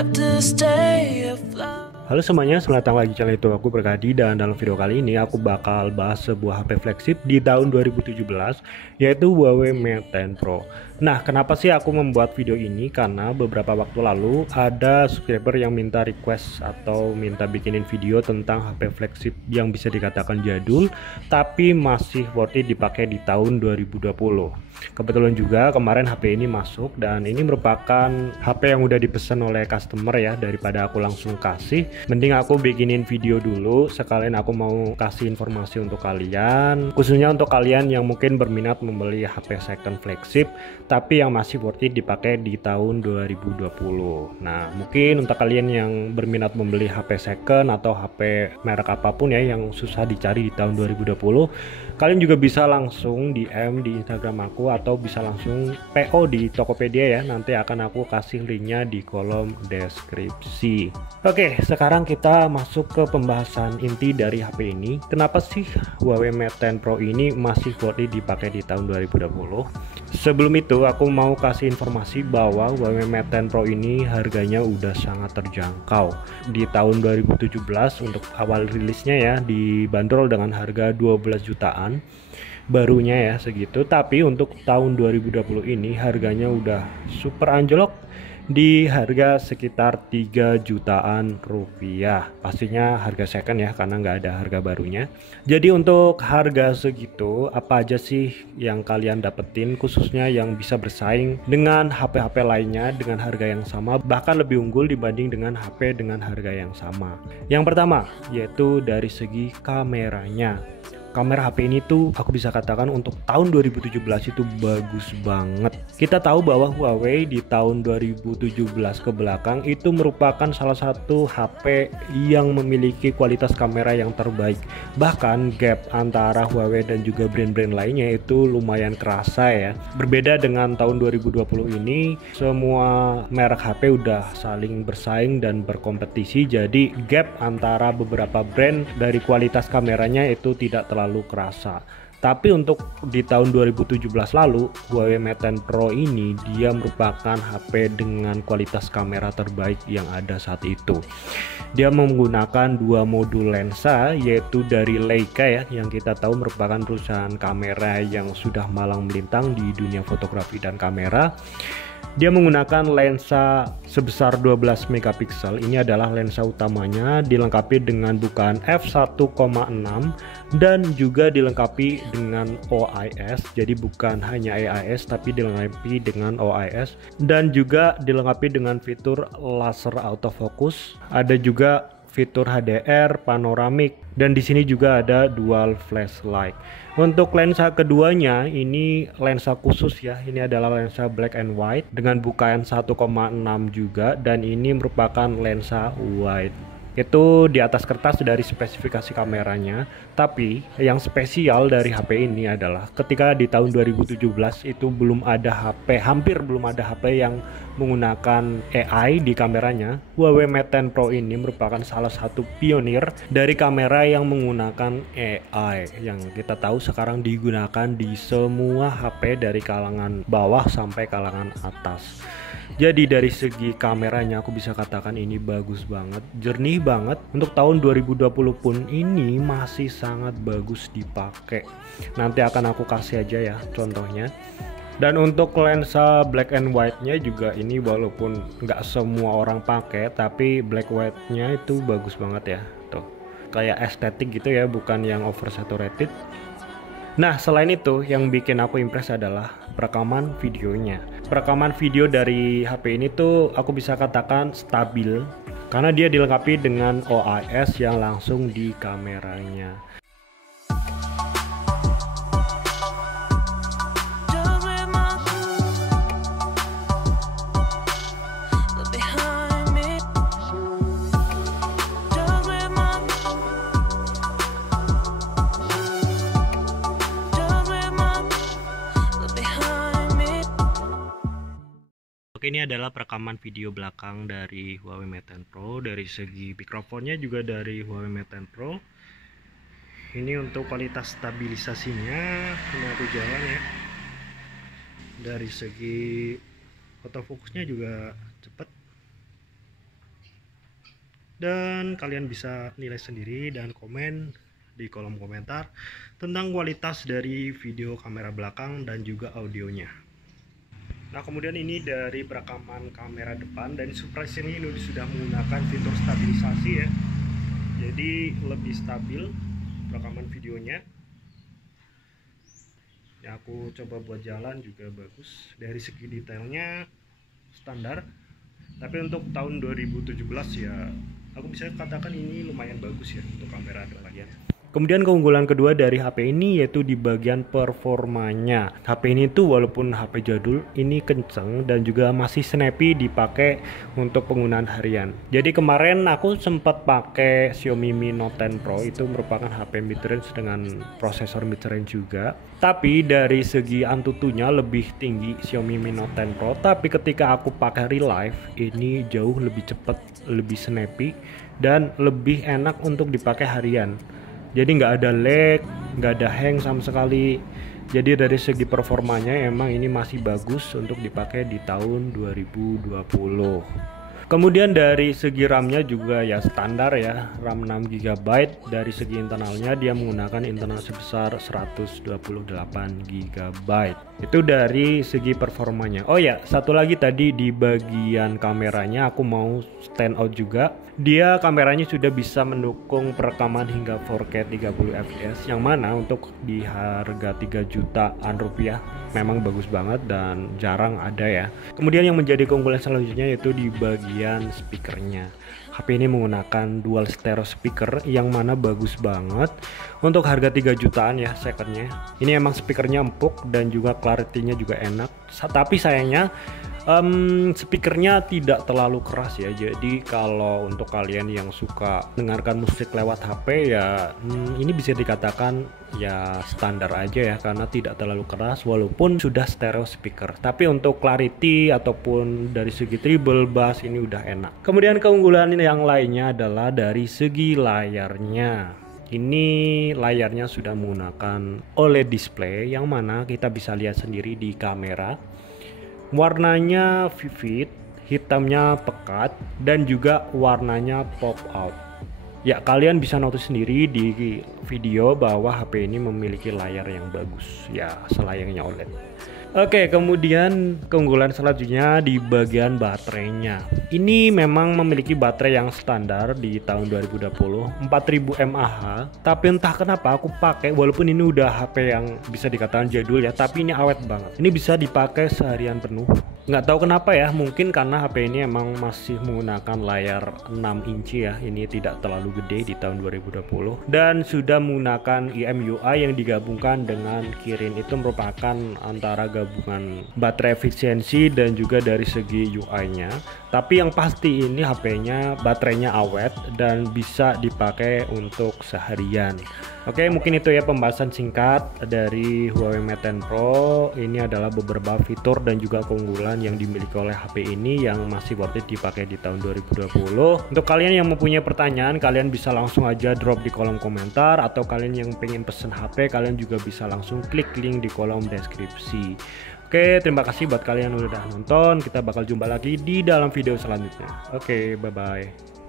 have to stay afloat. Halo semuanya, selamat datang lagi di channel YouTube aku Berkadi, dan dalam video kali ini aku bakal bahas sebuah HP flagship di tahun 2017 yaitu Huawei Mate 10 Pro. Nah, kenapa sih aku membuat video ini? Karena beberapa waktu lalu ada subscriber yang minta request atau minta bikinin video tentang HP flagship yang bisa dikatakan jadul tapi masih worth it dipakai di tahun 2020. Kebetulan juga kemarin HP ini masuk dan ini merupakan HP yang udah dipesan oleh customer ya, daripada aku langsung kasih. Mending aku bikinin video dulu, sekalian aku mau kasih informasi untuk kalian, khususnya untuk kalian yang mungkin berminat membeli HP second flagship tapi yang masih worth it dipakai di tahun 2020. Nah, mungkin untuk kalian yang berminat membeli HP second atau HP merek apapun ya yang susah dicari di tahun 2020, kalian juga bisa langsung DM di Instagram aku atau bisa langsung PO di Tokopedia ya. Nanti akan aku kasih linknya di kolom deskripsi. Oke, sekarang kita masuk ke pembahasan inti dari HP ini. Kenapa sih Huawei Mate 10 Pro ini masih worth it dipakai di tahun 2020? Sebelum itu aku mau kasih informasi bahwa Huawei Mate 10 Pro ini harganya udah sangat terjangkau. Di tahun 2017 untuk awal rilisnya ya dibanderol dengan harga 12 jutaan barunya ya segitu, tapi untuk tahun 2020 ini harganya udah super anjlok di harga sekitar 3 jutaan rupiah. Pastinya harga second ya, karena nggak ada harga barunya. Jadi untuk harga segitu apa aja sih yang kalian dapetin, khususnya yang bisa bersaing dengan HP-HP lainnya dengan harga yang sama, bahkan lebih unggul dibanding dengan HP dengan harga yang sama. Yang pertama yaitu dari segi kameranya. Kamera HP ini tuh aku bisa katakan untuk tahun 2017 itu bagus banget. Kita tahu bahwa Huawei di tahun 2017 ke belakang itu merupakan salah satu HP yang memiliki kualitas kamera yang terbaik. Bahkan gap antara Huawei dan juga brand-brand lainnya itu lumayan kerasa ya. Berbeda dengan tahun 2020 ini, semua merek HP udah saling bersaing dan berkompetisi. Jadi gap antara beberapa brand dari kualitas kameranya itu tidak terlalu kerasa. Tapi untuk di tahun 2017 lalu, Huawei Mate 10 Pro ini dia merupakan HP dengan kualitas kamera terbaik yang ada saat itu. Dia menggunakan dua modul lensa, yaitu dari Leica ya, yang kita tahu merupakan perusahaan kamera yang sudah malang melintang di dunia fotografi dan kamera. Dia menggunakan lensa sebesar 12 megapiksel. Ini adalah lensa utamanya, dilengkapi dengan bukaan f1.6 dan juga dilengkapi dengan OIS. Jadi bukan hanya AIS tapi dilengkapi dengan OIS, dan juga dilengkapi dengan fitur laser autofocus. Ada juga fitur HDR, panoramik, dan di sini juga ada dual flashlight. Untuk lensa keduanya ini lensa khusus ya. Ini adalah lensa black and white dengan bukaan 1,6 juga, dan ini merupakan lensa wide. Itu di atas kertas dari spesifikasi kameranya. Tapi yang spesial dari HP ini adalah ketika di tahun 2017 itu belum ada HP, hampir belum ada HP yang menggunakan AI di kameranya. Huawei Mate 10 Pro ini merupakan salah satu pionir dari kamera yang menggunakan AI, yang kita tahu sekarang digunakan di semua HP dari kalangan bawah sampai kalangan atas. Jadi dari segi kameranya aku bisa katakan ini bagus banget, jernih banget. Untuk tahun 2020 pun ini masih sangat bagus dipakai. Nanti akan aku kasih aja ya contohnya. Dan untuk lensa black and white nya juga ini walaupun nggak semua orang pakai, tapi black white nya itu bagus banget ya. Tuh, kayak estetik gitu ya, bukan yang oversaturated. Nah, selain itu yang bikin aku impress adalah perekaman videonya. Perekaman video dari HP ini tuh aku bisa katakan stabil karena dia dilengkapi dengan OIS yang langsung di kameranya. Oke, ini adalah perekaman video belakang dari Huawei Mate 10 Pro. Dari segi mikrofonnya juga dari Huawei Mate 10 Pro. Ini untuk kualitas stabilisasinya, ini aku jalan ya. Dari segi autofocusnya juga cepet. Dan kalian bisa nilai sendiri dan komen di kolom komentar tentang kualitas dari video kamera belakang dan juga audionya. Nah, kemudian ini dari perekaman kamera depan, dan surprise ini sudah menggunakan fitur stabilisasi ya, jadi lebih stabil rekaman videonya. Ya, aku coba buat jalan juga bagus, dari segi detailnya standar, tapi untuk tahun 2017 ya aku bisa katakan ini lumayan bagus ya untuk kamera depannya. Kemudian keunggulan kedua dari HP ini yaitu di bagian performanya. HP ini tuh walaupun HP jadul, ini kenceng dan juga masih snappy dipakai untuk penggunaan harian. Jadi kemarin aku sempat pakai Xiaomi Mi Note 10 Pro, itu merupakan HP mid-range dengan prosesor mid-range juga. Tapi dari segi Antutunya lebih tinggi Xiaomi Mi Note 10 Pro, tapi ketika aku pakai real life ini jauh lebih cepat, lebih snappy dan lebih enak untuk dipakai harian. Jadi nggak ada lag, nggak ada hang sama sekali. Jadi dari segi performanya emang ini masih bagus untuk dipakai di tahun 2020. Kemudian dari segi RAM-nya juga ya standar ya, RAM 6 GB. Dari segi internalnya dia menggunakan internal sebesar 128 GB. Itu dari segi performanya. Oh ya, satu lagi tadi di bagian kameranya aku mau stand out juga. Dia kameranya sudah bisa mendukung perekaman hingga 4K 30 fps, yang mana untuk di harga 3 jutaan rupiah memang bagus banget dan jarang ada ya. Kemudian yang menjadi keunggulan selanjutnya yaitu di bagian speakernya. HP ini menggunakan dual stereo speaker yang mana bagus banget untuk harga 3 jutaan ya secondnya. Ini emang speakernya empuk dan juga clarity-nya juga enak. Tapi sayangnya speakernya tidak terlalu keras ya. Jadi kalau untuk kalian yang suka dengarkan musik lewat HP ya ini bisa dikatakan ya standar aja ya, karena tidak terlalu keras walaupun sudah stereo speaker. Tapi untuk clarity ataupun dari segi treble bass ini udah enak. Kemudian keunggulan yang lainnya adalah dari segi layarnya. Ini layarnya sudah menggunakan OLED display yang mana kita bisa lihat sendiri di kamera. Warnanya vivid, hitamnya pekat, dan juga warnanya pop out. Ya, kalian bisa notice sendiri di video bahwa HP ini memiliki layar yang bagus ya, selayaknya OLED. Oke, kemudian keunggulan selanjutnya di bagian baterainya. Ini memang memiliki baterai yang standar di tahun 2020 4000 mAh, tapi entah kenapa aku pakai walaupun ini udah HP yang bisa dikatakan jadul ya, tapi ini awet banget. Ini bisa dipakai seharian penuh. Nggak tahu kenapa ya, mungkin karena HP ini emang masih menggunakan layar 6 inci ya, ini tidak terlalu gede di tahun 2020, dan sudah menggunakan EMUI yang digabungkan dengan Kirin. Itu merupakan antara gabungan baterai efisiensi dan juga dari segi UI-nya. Tapi yang pasti ini HP-nya baterainya awet dan bisa dipakai untuk seharian. Oke, mungkin itu ya pembahasan singkat dari Huawei Mate 10 Pro. Ini adalah beberapa fitur dan juga keunggulan yang dimiliki oleh HP ini yang masih worth it dipakai di tahun 2020. Untuk kalian yang mempunyai pertanyaan, kalian bisa langsung aja drop di kolom komentar, atau kalian yang pengen pesen HP, kalian juga bisa langsung klik link di kolom deskripsi. Oke, terima kasih buat kalian yang udah nonton. Kita bakal jumpa lagi di dalam video selanjutnya. Oke, bye-bye.